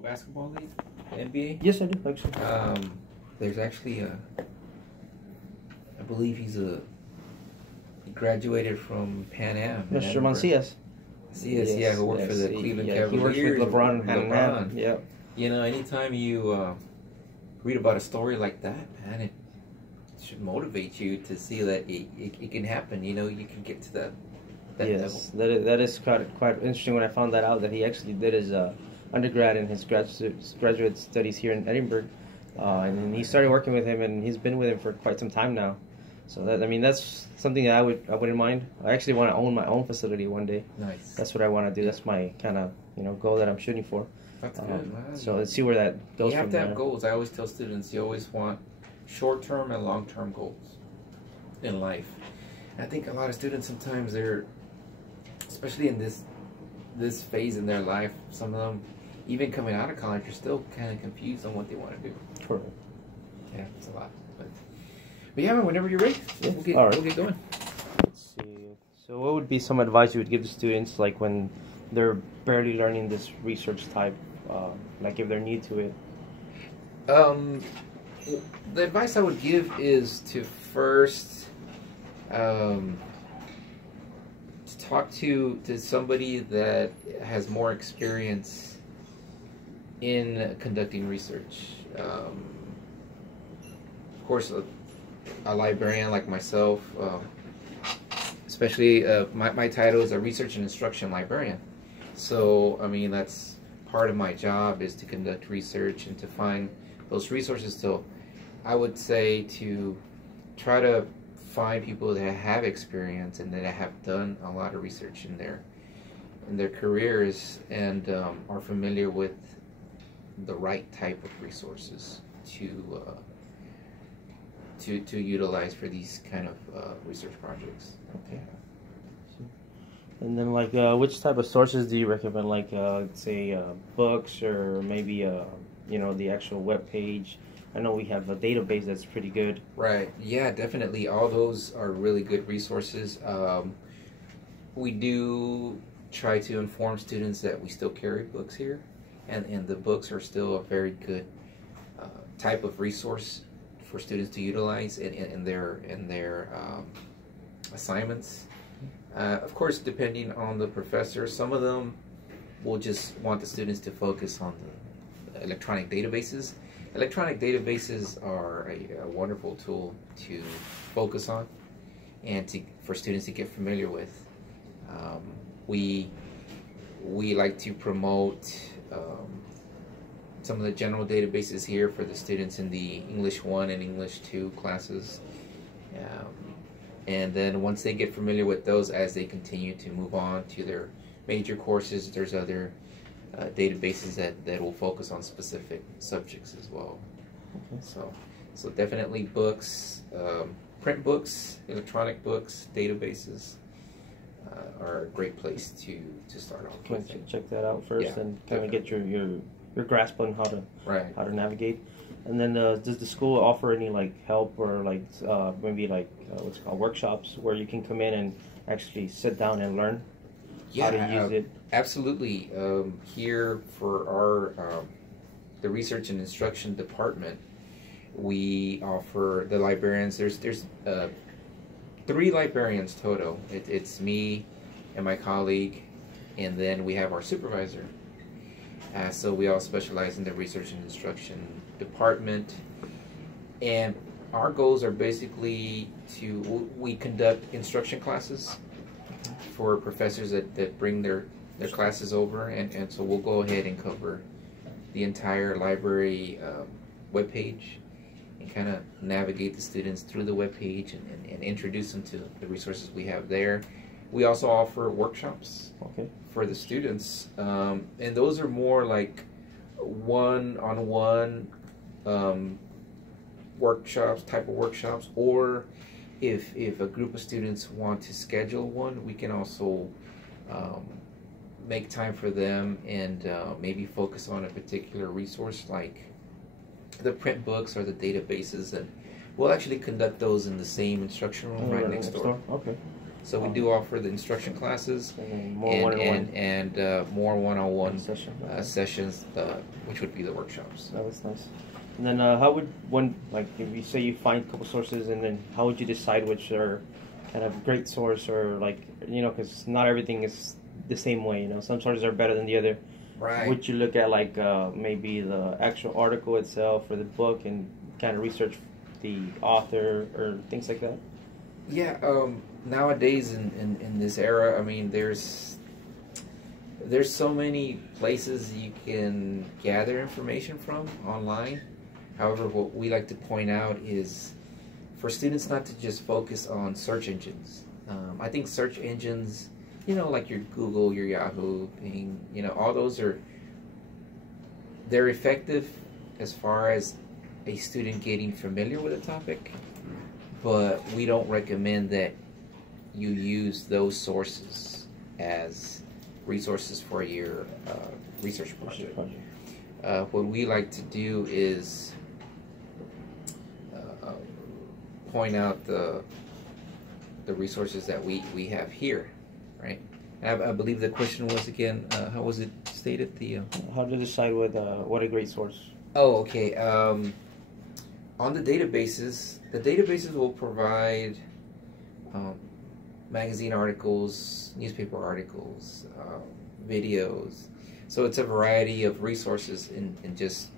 Pro Basketball League, the NBA? Yes, I do, actually. There's actually I believe he graduated from Pan Am. Mr. Macias. Yes, yeah, who worked for the Cleveland Cavaliers. He works with LeBron hand in hand. Yeah. You know, anytime you read about a story like that, man, it should motivate you to see that it can happen. You know, you can get to that yes, level. that is quite interesting when I found that out, that he actually did his undergrad and his graduate studies here in Edinburgh. And he started working with him, and he's been with him for quite some time now. So that, I mean, that's something that I wouldn't mind. I actually want to own my own facility one day. Nice. That's what I want to do. That's my kind of goal that I'm shooting for. That's good, man. So let's see where that goes. You have to have goals. I always tell students you always want short-term and long-term goals in life. And I think a lot of students sometimes they're, especially in this phase in their life, some of them, even coming out of college, are still kind of confused on what they want to do. Correct. Yeah, it's a lot. But yeah, man, whenever you're ready, yeah. We'll get going. Let's see. So what would be some advice you would give to students, like when they're barely learning this research type, like if they're new to it? The advice I would give is to first to talk to somebody that has more experience in conducting research. Of course, a librarian like myself, especially my title is a research and instruction librarian. So, I mean, that's part of my job, is to conduct research and to find those resources. So I would say to try to find people that have experience and that have done a lot of research in their careers and are familiar with the right type of resources to utilize for these kind of research projects. Okay. And then, like, which type of sources do you recommend? Like, say, books, or maybe, the actual web page. I know we have a database that's pretty good. Right. Yeah, definitely. All those are really good resources. We do try to inform students that we still carry books here, and the books are still a very good type of resource for students to utilize in their assignments. Of course, depending on the professor, some of them will just want the students to focus on the electronic databases. Electronic databases are a wonderful tool to focus on and for students to get familiar with. We like to promote some of the general databases here for the students in the English 1 and English 2 classes. And then once they get familiar with those, as they continue to move on to their major courses, there's other databases that will focus on specific subjects as well. Okay. So definitely books, print books, electronic books, databases are a great place to start off with. Check that out first, and kind of get your grasp on how to navigate. And then does the school offer any like help or like maybe like what's called workshops where you can come in and actually sit down and learn how to use it? Absolutely. Here for our the research and instruction department, we offer the librarians. There's 3 librarians total. It's me and my colleague, and then we have our supervisor. So we all specialize in the research and instruction department, and our goals are basically we conduct instruction classes for professors that bring their classes over, and so we'll go ahead and cover the entire library webpage and kind of navigate the students through the webpage and introduce them to the resources we have there. We also offer workshops for the students, and those are more like one-on-one type of workshops, or if a group of students want to schedule one, we can also make time for them and maybe focus on a particular resource like the print books or the databases, and we'll actually conduct those in the same instruction room right next door. Okay. So we do offer the instruction classes and more one-on-one and more one-on-one sessions, which would be the workshops. Oh, that's nice. And then how would one, like, if you say you find a couple sources, and then how would you decide which are kind of great source, or like, you know, because not everything is the same way, you know, some sources are better than the other. Right. Would you look at like maybe the actual article itself or the book and kind of research the author or things like that? Yeah, nowadays in this era, I mean, there's so many places you can gather information from online. However, what we like to point out is for students not to just focus on search engines. I think search engines, you know, like your Google, your Yahoo, Bing, you know, all those they're effective as far as a student getting familiar with a topic, but we don't recommend that you use those sources as resources for your research project. What we like to do is point out the resources that we have here, right? I believe the question was again, how was it stated? How to decide what a great source? Oh, okay. On the databases will provide magazine articles, newspaper articles, videos. So it's a variety of resources in just,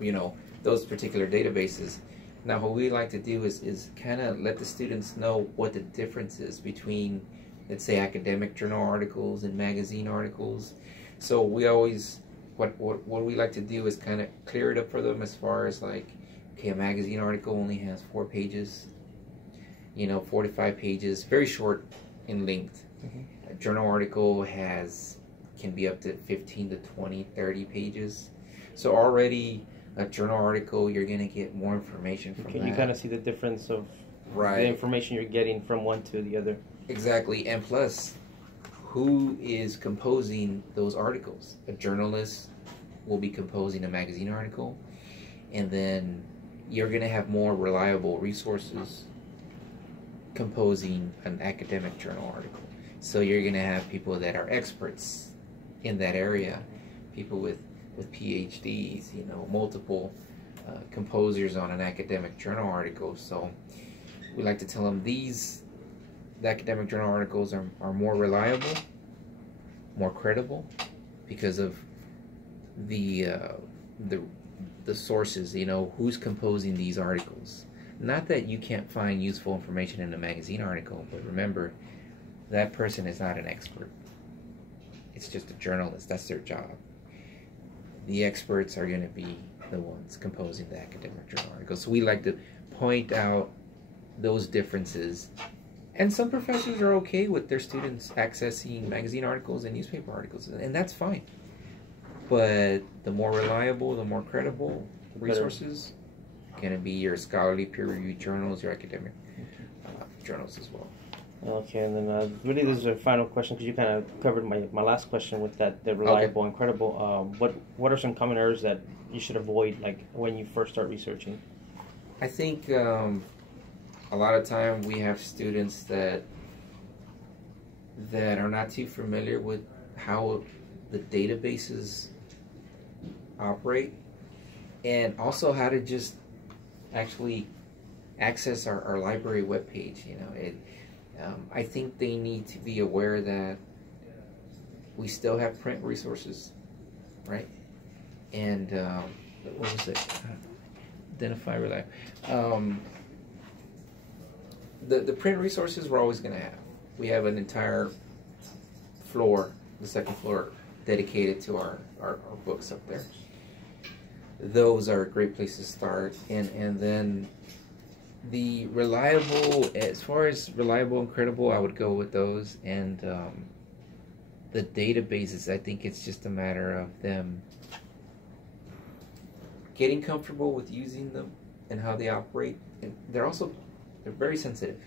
you know, those particular databases. Now what we like to do is kind of let the students know what the difference is between, let's say, academic journal articles and magazine articles. So we always, what we like to do is kind of clear it up for them as far as like, okay, a magazine article only has 4 pages, you know, 4 to 5 pages, very short in length. A journal article can be up to 15 to 20, 30 pages. So already a journal article, you're going to get more information from that. You kind of see the difference of the information you're getting from one to the other. Exactly, and plus, who is composing those articles? A journalist will be composing a magazine article, and then you're going to have more reliable resources composing an academic journal article. So you're going to have people that are experts in that area, people with PhDs, you know, multiple composers on an academic journal article. So we like to tell them the academic journal articles are more reliable, more credible, because of the sources, you know, who's composing these articles. Not that you can't find useful information in a magazine article, but remember, that person is not an expert. It's just a journalist. That's their job. The experts are going to be the ones composing the academic journal articles. So we like to point out those differences. And some professors are okay with their students accessing magazine articles and newspaper articles, and that's fine. But the more reliable, the more credible resources are going to be your scholarly peer-reviewed journals, your academic journals as well. Okay, and then really this is a final question, because you kind of covered my last question with the reliable and credible. What are some common errors that you should avoid, like when you first start researching? I think a lot of time we have students that are not too familiar with how the databases operate, and also how to just actually access our library webpage. You know, I think they need to be aware that we still have print resources, right? And what was it? Identify, rely. The print resources we're always going to have. We have an entire floor, the second floor, dedicated to our books up there. Those are a great place to start, and then the reliable, as far as reliable and credible, I would go with those. And the databases, I think it's just a matter of them getting comfortable with using them and how they operate. And they're very sensitive.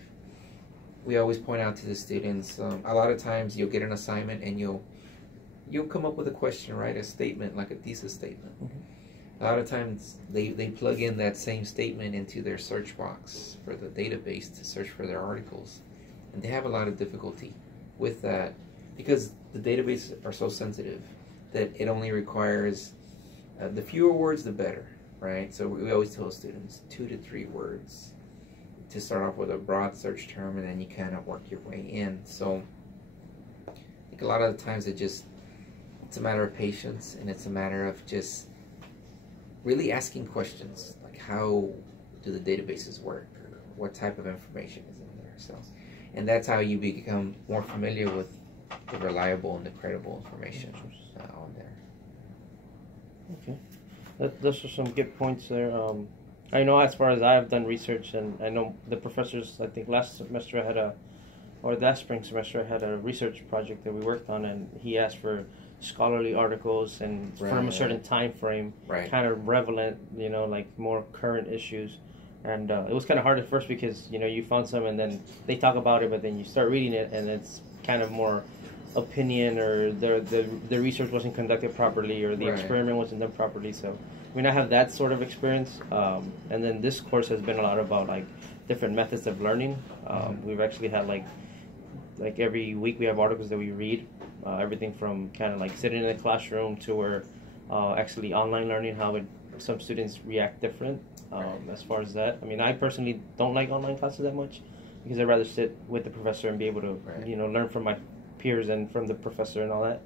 We always point out to the students, a lot of times you'll get an assignment and you'll come up with a question, right? A statement, like a thesis statement. Mm-hmm. A lot of times they plug in that same statement into their search box for the database to search for their articles. and they have a lot of difficulty with that because the databases are so sensitive that it only requires the fewer words the better, right? So we always tell students 2 to 3 words to start off with a broad search term, and then you kind of work your way in. So I think a lot of the times it's a matter of patience, and it's a matter of just really asking questions like, how do the databases work, or what type of information is in there? So, and that's how you become more familiar with the reliable and the credible information on there. Okay, those are some good points there. I know as far as I've done research, and I know the professors, I think last semester I had that spring semester I had a research project that we worked on, and he asked for scholarly articles and from a certain time frame, kind of relevant, like more current issues. And it was kind of hard at first because, you found some and then they talk about it, but then you start reading it and it's kind of more opinion, or the research wasn't conducted properly, or the experiment wasn't done properly. So, I mean, I have that sort of experience. And then this course has been a lot about like different methods of learning. We've actually had like every week we have articles that we read, everything from kind of like sitting in the classroom to where actually online learning, how some students react different. As far as that, I mean, I personally don't like online classes that much because I'd rather sit with the professor and be able to, learn from my peers and from the professor and all that.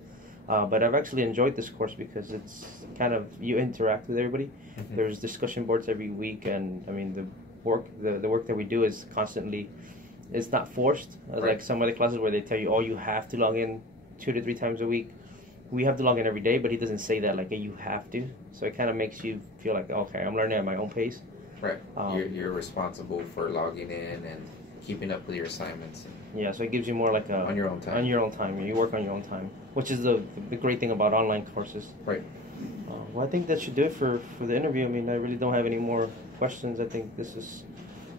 But I've actually enjoyed this course because it's kind of, you interact with everybody. There's discussion boards every week, and I mean, the work that we do is constantly, it's not forced. Like some other classes where they tell you, oh, you have to log in 2 to 3 times a week. We have to log in every day, but he doesn't say that like, hey, you have to. So it kind of makes you feel like, okay, I'm learning at my own pace. Right. You're responsible for logging in and keeping up with your assignments. Yeah, so it gives you more like a... On your own time. On your own time. You work on your own time, which is the great thing about online courses. Right. Well, I think that should do it for the interview. I mean, I really don't have any more questions. I think this is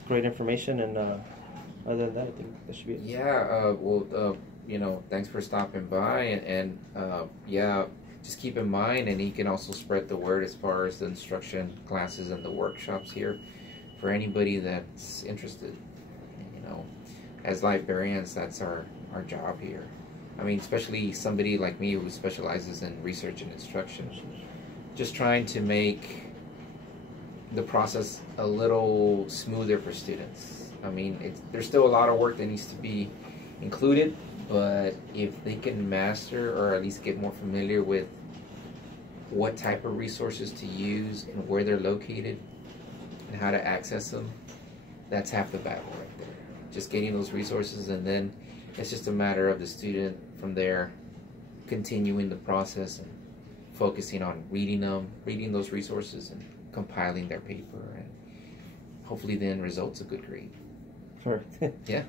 great information, and other than that, I think that should be it. Yeah, thanks for stopping by, and just keep in mind, and he can also spread the word as far as the instruction classes and the workshops here for anybody that's interested. As librarians, that's our job here. I mean, especially somebody like me who specializes in research and instruction, just trying to make the process a little smoother for students. I mean, there's still a lot of work that needs to be included, but if they can master, or at least get more familiar with what type of resources to use and where they're located and how to access them, that's half the battle right there. Just getting those resources, and then it's just a matter of the student from there continuing the process and focusing on reading those resources and compiling their paper, and hopefully the end result's a good grade. Correct. Yeah.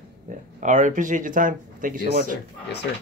All right, appreciate your time. Thank you so much. Sir. Yes, sir.